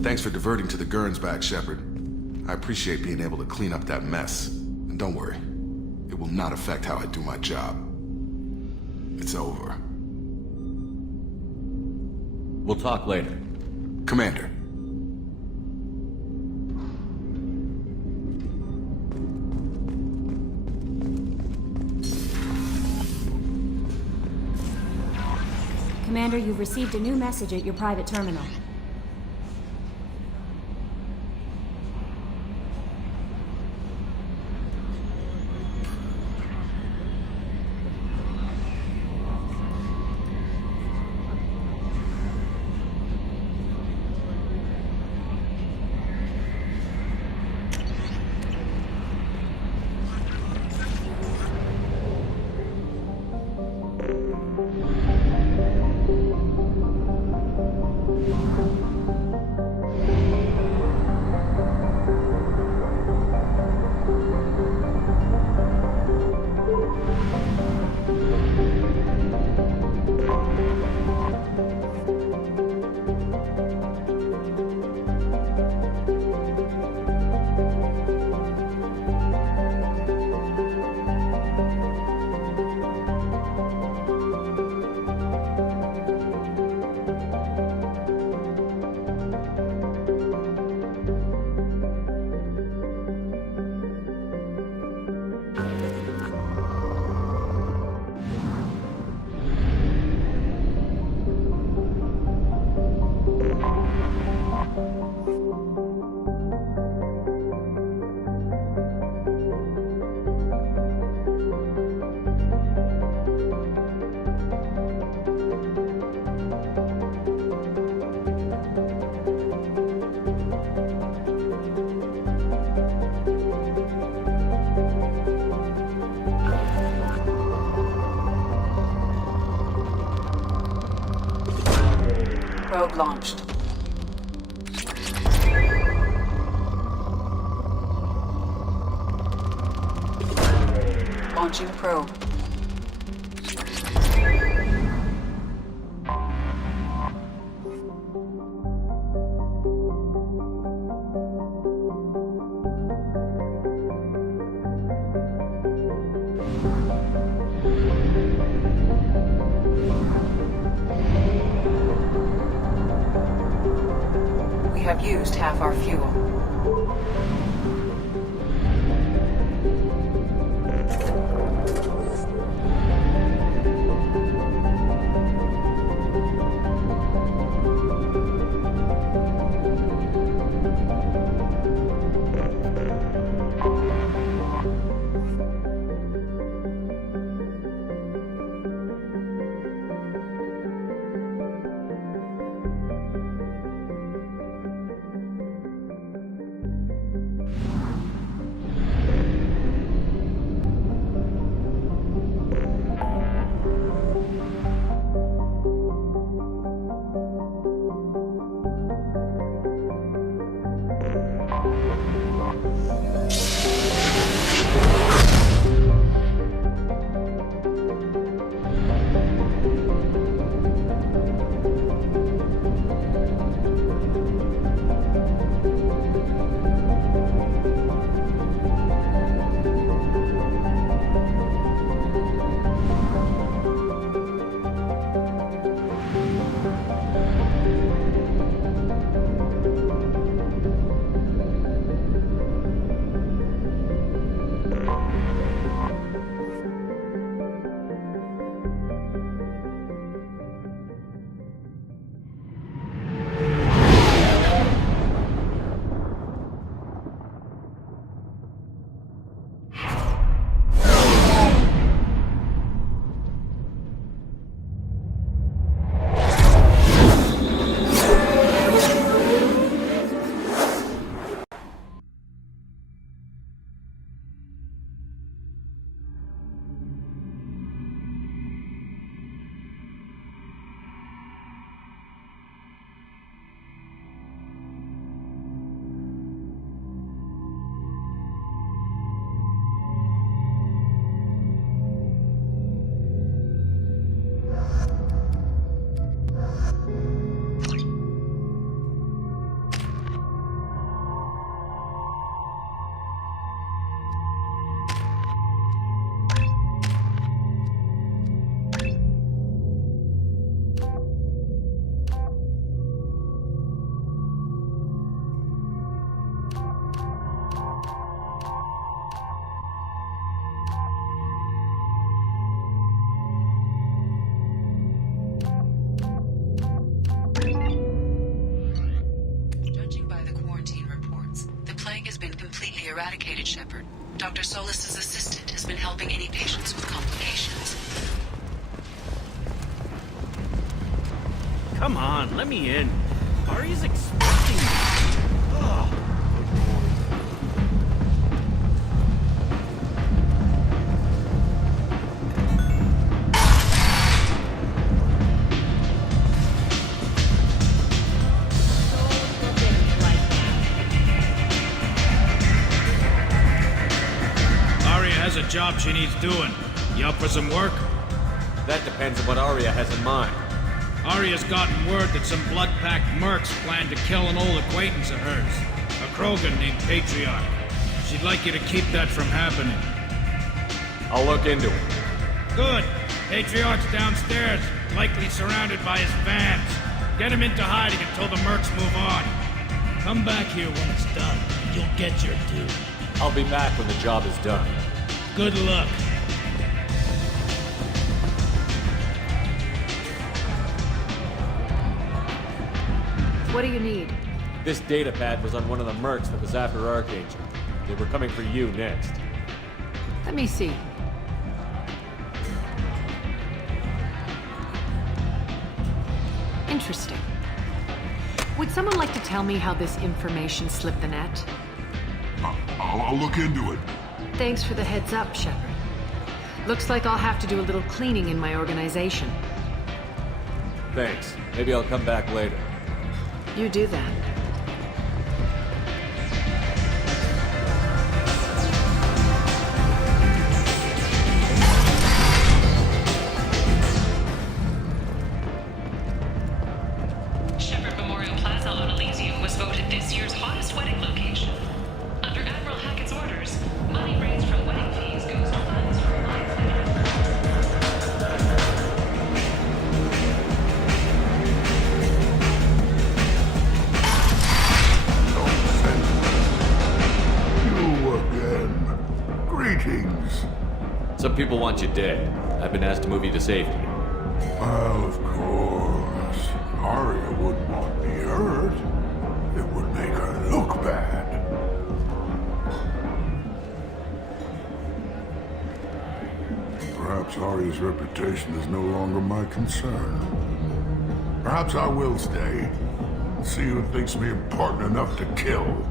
Thanks for diverting to the Gurns back, Shepard. I appreciate being able to clean up that mess. And don't worry, it will not affect how I do my job. It's over. We'll talk later. Commander. Commander, you've received a new message at your private terminal. Probe launched. Launching probe. We have used half our fuel. plague has been completely eradicated, Shepard. Dr. Solis's assistant has been helping any patients with complications. Come on, let me in. Ari's expecting me. Ugh. Aria has a job she needs doing. You up for some work? That depends on what Arya has in mind. Arya's gotten word that some blood-packed mercs plan to kill an old acquaintance of hers, a Krogan named Patriarch. She'd like you to keep that from happening. I'll look into it. Good. Patriarch's downstairs, likely surrounded by his fans. Get him into hiding until the mercs move on. Come back here when it's done, and you'll get your due. I'll be back when the job is done. Good luck. What do you need? This data pad was on one of the mercs that was after Archangel. They were coming for you next. Let me see. Interesting. Would someone like to tell me how this information slipped the net? I'll look into it. Thanks for the heads up, Shepard. Looks like I'll have to do a little cleaning in my organization. Thanks. Maybe I'll come back later. You do that. Shepherd Memorial Plaza on Elysium was voted this year's hottest wedding location. Under Admiral Hackett's orders, money raised from wedding fees goes to funds for life. You again. Greetings. Some people want you dead. I've been asked to move you to safety. Well, of course. Arya wouldn't want me hurt. It would make her look bad. Perhaps Arya's reputation is no longer my concern. Perhaps I will stay. See who thinks me important enough to kill.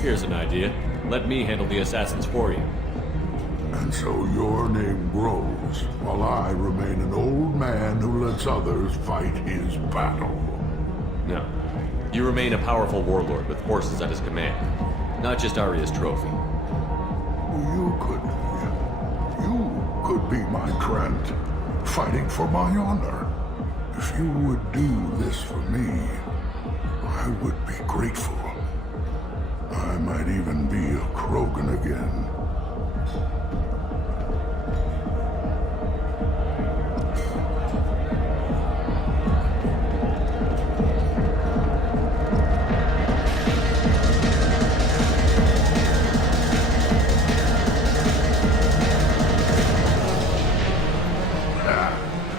Here's an idea. Let me handle the assassins for you. And so your name grows, while I remain an old man who lets others fight his battle. No. You remain a powerful warlord with forces at his command. Not just Arya's trophy. You could be my Trent, fighting for my honor. If you would do this for me, I would be grateful. I might even be a Krogan again.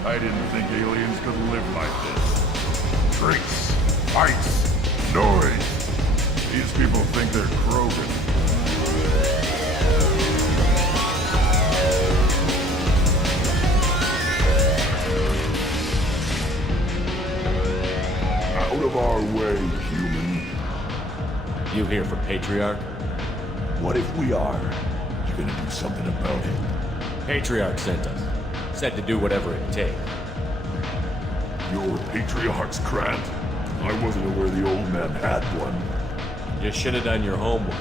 I didn't think aliens could live like this. Drinks, fights, noise. These people think they're Krogan. Out of our way, human. You here for Patriarch? What if we are? You're gonna do something about it. Patriarch sent us. Said to do whatever it takes. Your Patriarch's Grant? I wasn't aware the old man had one. You should have done your homework.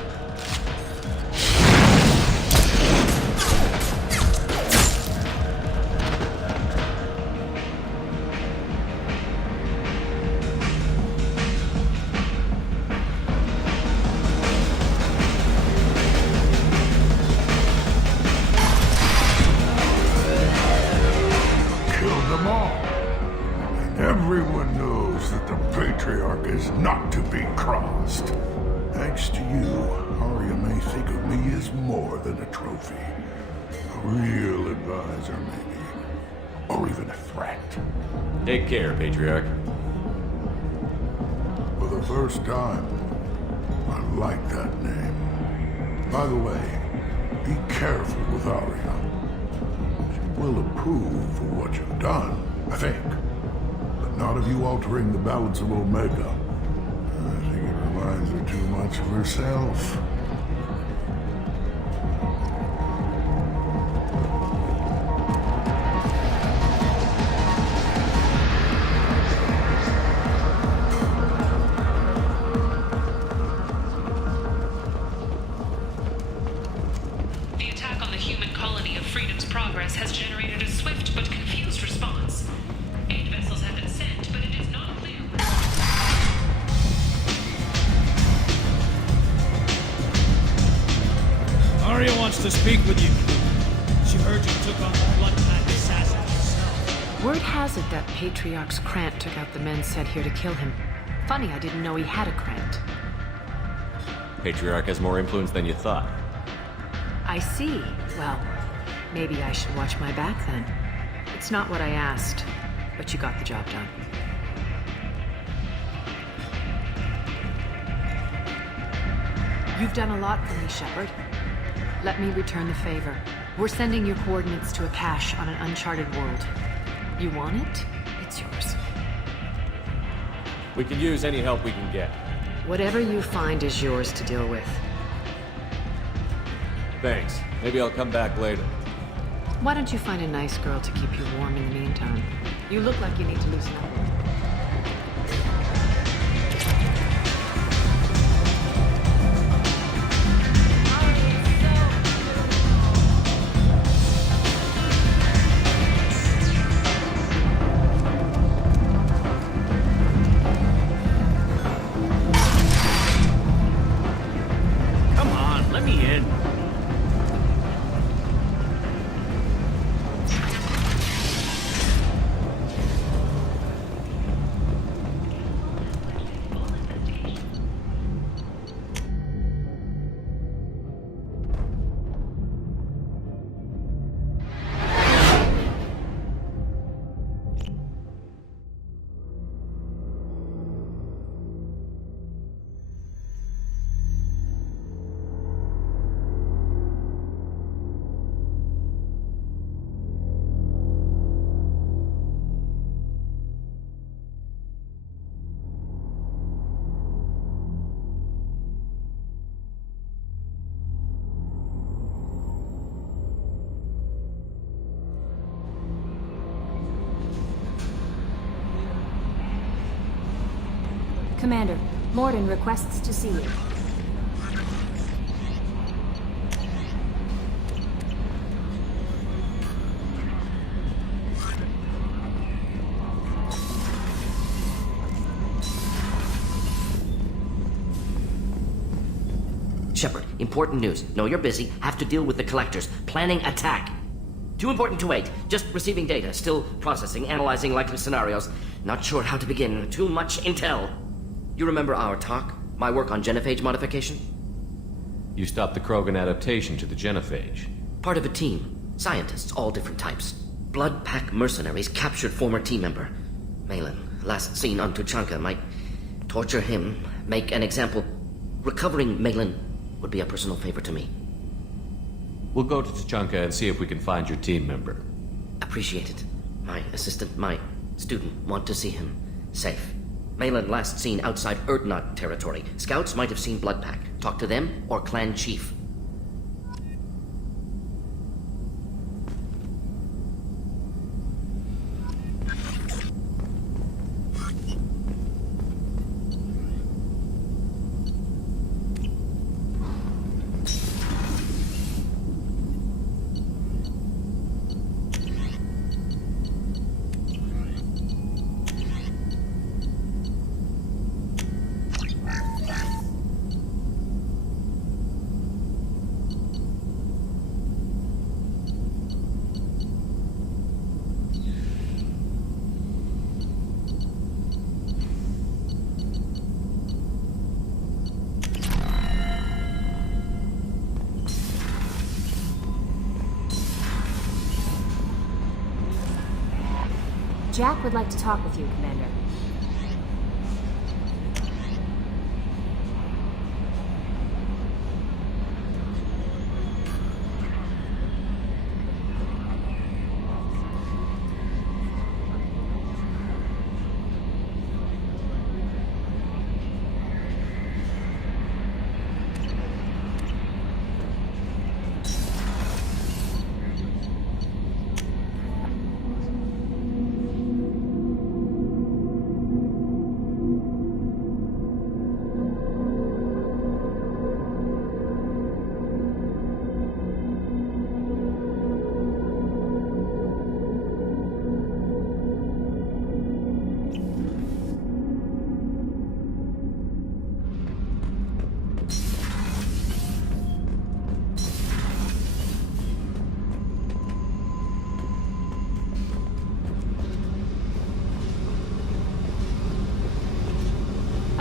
Killed them all. And everyone knows that the Patriarch is not to be crossed. Thanks to you, Arya may think of me as more than a trophy. A real advisor, maybe. Or even a threat. Take care, Patriarch. For the first time. I like that name. By the way, be careful with Aria. She will approve for what you've done, I think. But not of you altering the balance of Omega. I think it reminds her too much of herself. The attack on the human colony of Freedom's Progress has generated a swift but confused response. 8 vessels have been sent, but it is not clear. Arya wants to speak with you. She heard you took on the Blood Pack assassin yourself. Word has it that Patriarch's Krant took out the men sent here to kill him. Funny, I didn't know he had a Krant. Patriarch has more influence than you thought. I see. Well, maybe I should watch my back then. It's not what I asked, but you got the job done. You've done a lot for me, Shepard. Let me return the favor. We're sending your coordinates to a cache on an uncharted world. You want it? It's yours. We can use any help we can get. Whatever you find is yours to deal with. Thanks. Maybe I'll come back later. Why don't you find a nice girl to keep you warm in the meantime? You look like you need to loosen up. Come on, let me in. Commander, Morden requests to see you. Shepard, important news. Know you're busy. Have to deal with the collectors. Planning attack. Too important to wait. Just receiving data. Still processing, analyzing likely scenarios. Not sure how to begin. Too much intel. You remember our talk? My work on genophage modification? You stopped the Krogan adaptation to the genophage. Part of a team. Scientists, all different types. Blood Pack mercenaries captured former team member. Malin, last seen on Tuchanka, might torture him, make an example. Recovering Malin would be a personal favor to me. We'll go to Tuchanka and see if we can find your team member. Appreciate it. My assistant, my student want to see him safe. Malin last seen outside Erdnot territory. Scouts might have seen Blood Pack. Talk to them or clan chief. Jack would like to talk with you, Commander.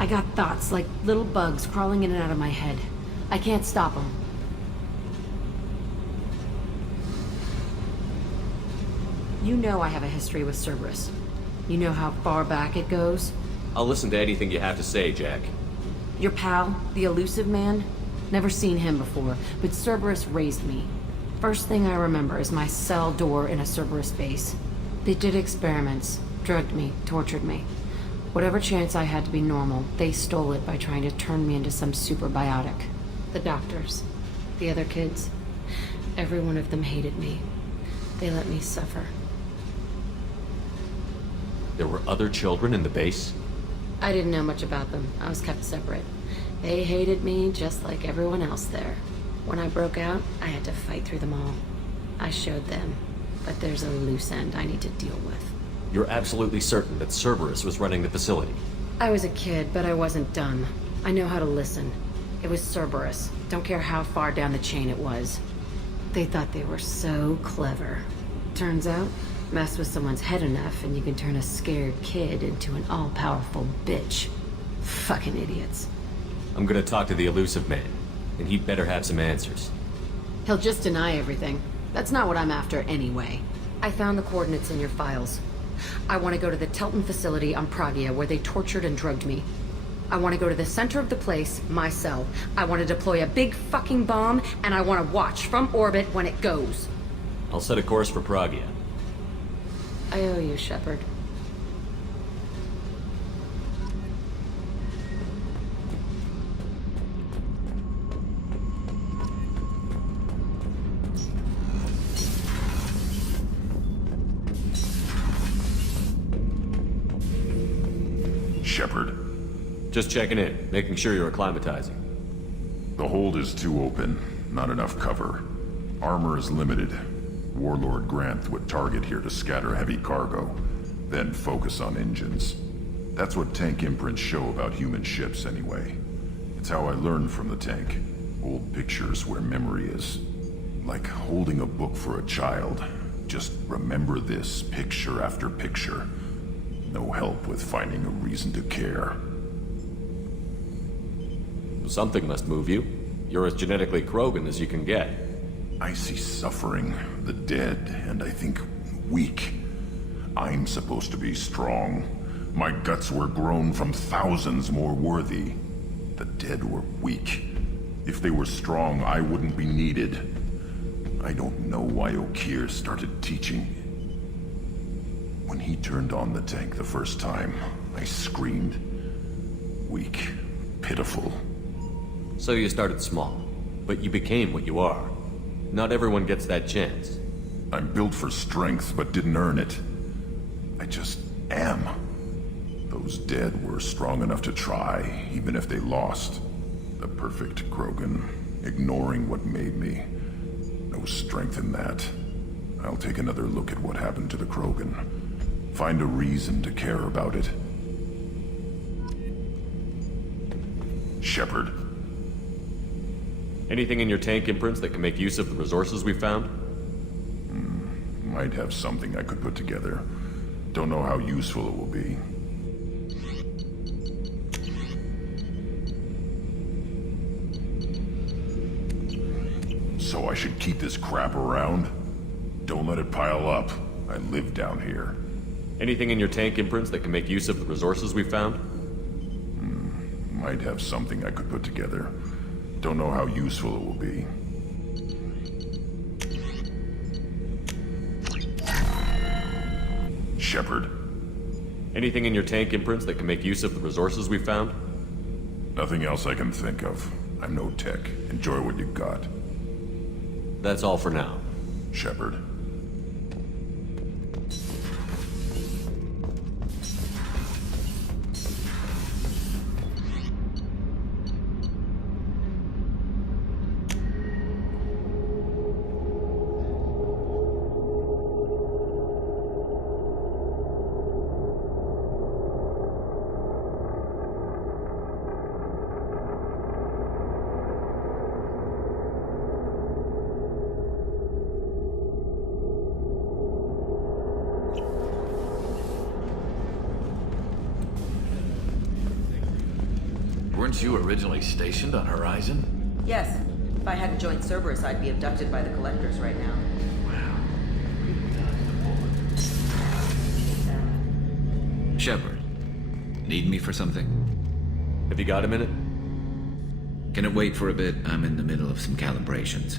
I got thoughts like little bugs crawling in and out of my head. I can't stop them. You know I have a history with Cerberus. You know how far back it goes? I'll listen to anything you have to say, Jack. Your pal, the elusive man? Never seen him before, but Cerberus raised me. First thing I remember is my cell door in a Cerberus base. They did experiments, drugged me, tortured me. Whatever chance I had to be normal, they stole it by trying to turn me into some superbiotic. The doctors, the other kids, every one of them hated me. They let me suffer. There were other children in the base? I didn't know much about them. I was kept separate. They hated me just like everyone else there. When I broke out, I had to fight through them all. I showed them, but there's a loose end I need to deal with. You're absolutely certain that Cerberus was running the facility? I was a kid, but I wasn't dumb. I know how to listen. It was Cerberus. Don't care how far down the chain it was. They thought they were so clever. Turns out, mess with someone's head enough and you can turn a scared kid into an all-powerful bitch. Fucking idiots. I'm gonna talk to the elusive man, and he'd better have some answers. He'll just deny everything. That's not what I'm after anyway. I found the coordinates in your files. I want to go to the Telton facility on Pragia where they tortured and drugged me. I want to go to the center of the place, my cell. I want to deploy a big fucking bomb, and I want to watch from orbit when it goes. I'll set a course for Pragia. I owe you, Shepard. Shepard, Just checking in, making sure you're acclimatizing. the hold is too open. Not enough cover. Armor is limited. Warlord Granth would target here to scatter heavy cargo, then focus on engines. That's what tank imprints show about human ships anyway. It's how I learned from the tank. Old pictures where memory is. Like holding a book for a child. Just remember this, picture after picture. No help with finding a reason to care. Something must move you. You're as genetically Krogan as you can get. I see suffering, the dead, and I think weak. I'm supposed to be strong. My guts were grown from thousands more worthy. The dead were weak. If they were strong, I wouldn't be needed. I don't know why Okeer started teaching. When he turned on the tank the first time, I screamed. Weak, pitiful. So you started small, but you became what you are. Not everyone gets that chance. I'm built for strength, but didn't earn it. I just am. Those dead were strong enough to try, even if they lost. The perfect Krogan, ignoring what made me. No strength in that. I'll take another look at what happened to the Krogan. Find a reason to care about it. Shepard. Anything in your tank imprints that can make use of the resources we found? Might have something I could put together. Don't know how useful it will be. So I should keep this crap around? Don't let it pile up. I live down here. Anything in your tank imprints that can make use of the resources we found? Might have something I could put together. Don't know how useful it will be. Shepard. Anything in your tank imprints that can make use of the resources we found? Nothing else I can think of. I'm no tech. Enjoy what you got. That's all for now. Shepard. Weren't you originally stationed on Horizon? Yes. If I hadn't joined Cerberus, I'd be abducted by the Collectors right now. Shepard, need me for something? Have you got a minute? Can it wait for a bit? I'm in the middle of some calibrations.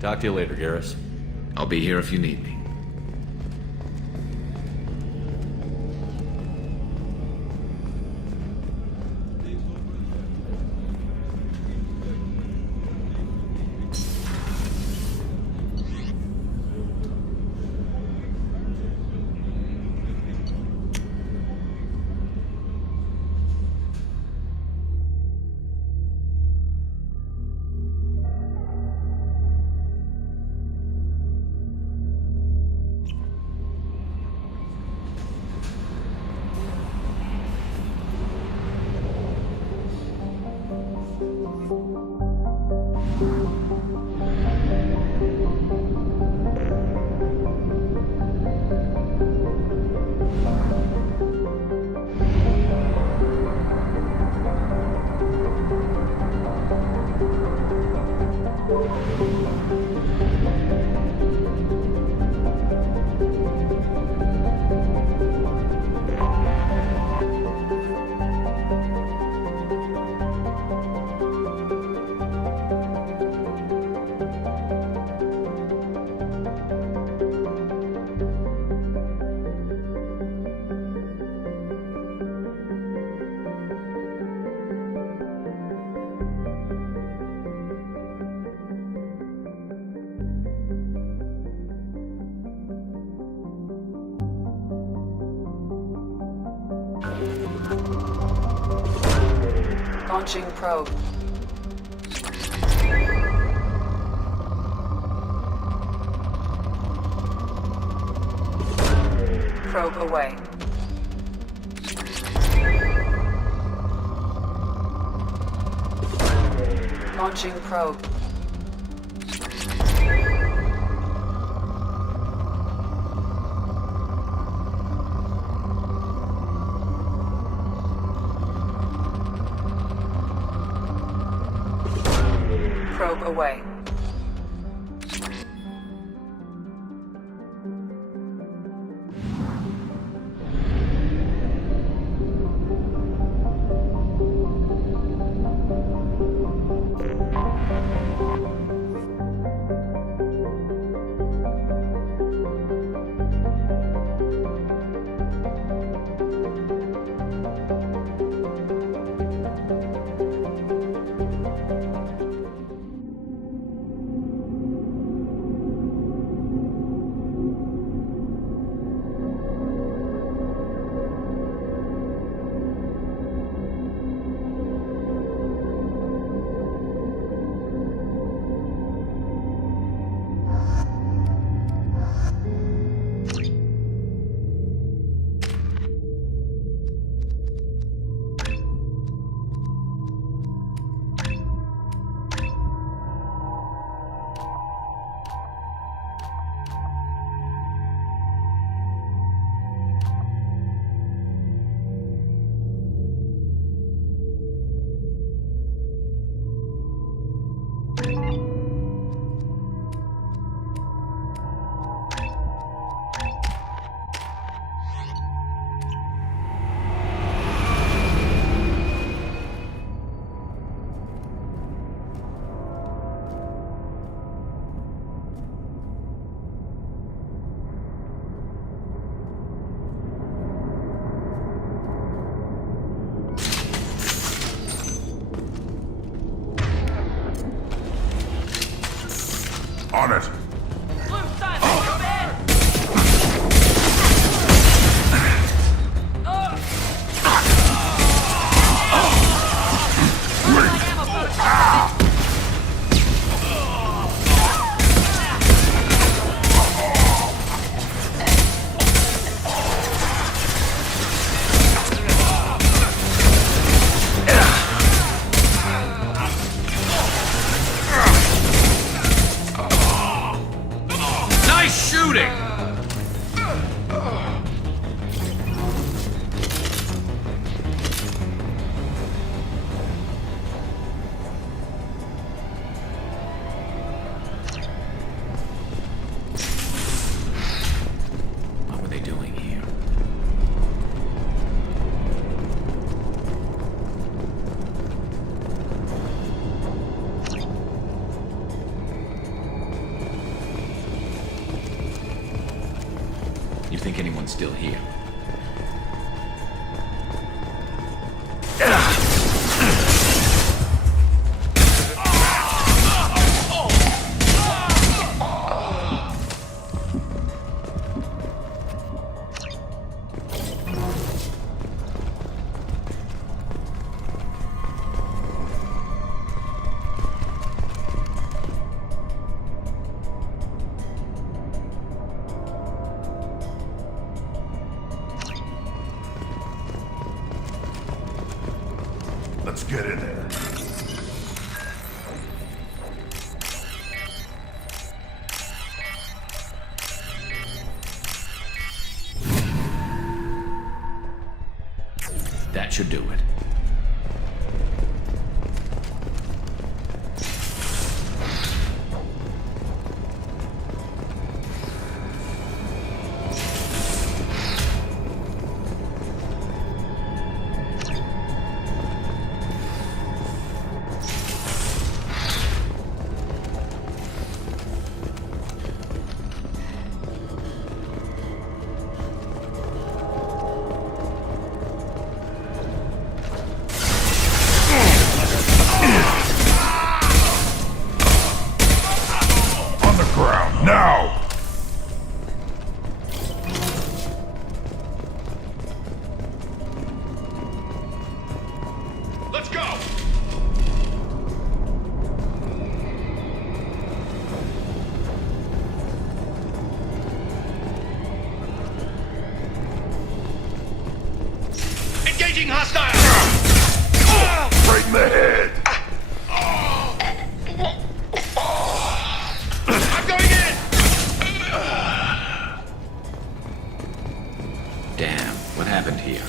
Talk to you later, Garrus. I'll be here if you need me. Launching probe. Probe away. Launching probe. Probe away. On it! everyone's still here. Let's get in there. That should do it. Now! Let's go! Engaging hostile! Right in the head! I'm going in! Damn, what happened here?